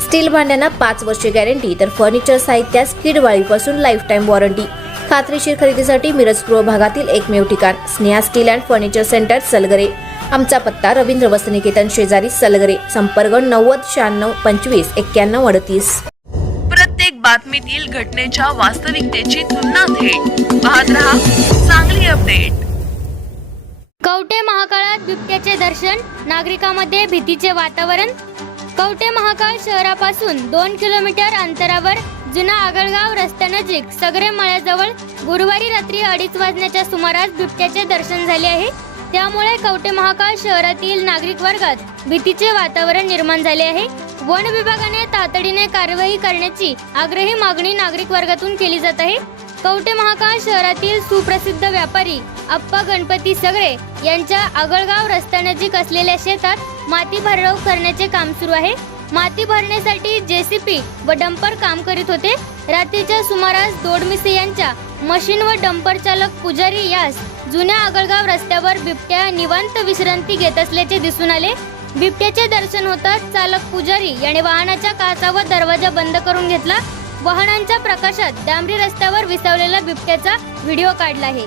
Steel भांड्यांना पाच वर्षे guarantee तर फर्निचर साहित्यास कीड वाळीपासून लाईफ टाईम वॉरंटी खात्रीशीर खरेदीसाठी मिरज पूर्व भागातील एकमेव ठिकाण Sneha steel and furniture centre Salgare. आमचा पत्ता रवींद्र वसनिकेतन शेजारी सलगरे. संपर्क नव्वद शहाण्णव पंचवीस एक्क्याण्णव अडतीस. प्रत्येक बातमीतील घटनेच्या वास्तविकतेची तुलना थेट. पाहत रहा चांगली अपडेट. कवठे महाकाळात बिबट्याचे दर्शन नागरिकांमध्ये भीतीचे वातावरण कवटे महाकाळ शहरापासून दोन किलोमीटर अंतरावर जुना आगळगाव रस्त्यानजीक सगरे मळ्याजवळ गुरुवारी रात्री अडीच वाजण्याच्या सुमारास बिबट्याचे दर्शन झाले आहे. त्यामुळे कवटे महाकाळ शहरातील नागरिक वर्गात भीतीचे वातावरण निर्माण झाले आहे. वन विभागाने तातडीने कारवाई करण्याची आग्रही मागणी नागरिक वर्गातून केली जात आहे. कवठे महाकाळ शहरातील सुप्रसिद्ध व्यापारी अप्पा गणपती सगळे यांच्या आगळगाव रस्त्यानजीक असलेल्या शेतात माती भरडव करण्याचे काम सुरू आहे. माती भरण्यासाठी जेसीपी व डंपर काम करीत होते. रात्रीच्या सुमारास दोडमिसे यांच्या मशीन व डंपर चालक पुजारी यास जुन्या आगळगाव रस्त्यावर बिबट्या निवांत विश्रांती घेत असल्याचे दिसून आले. बिबट्याचे दर्शन होताच चालक पुजारी याने वाहनाच्या काचा व दरवाजा बंद करून घेतला. वाहनांच्या प्रकाशात डांबरी रस्त्यावर विसावलेला बिबट्याचा व्हिडिओ काढला आहे.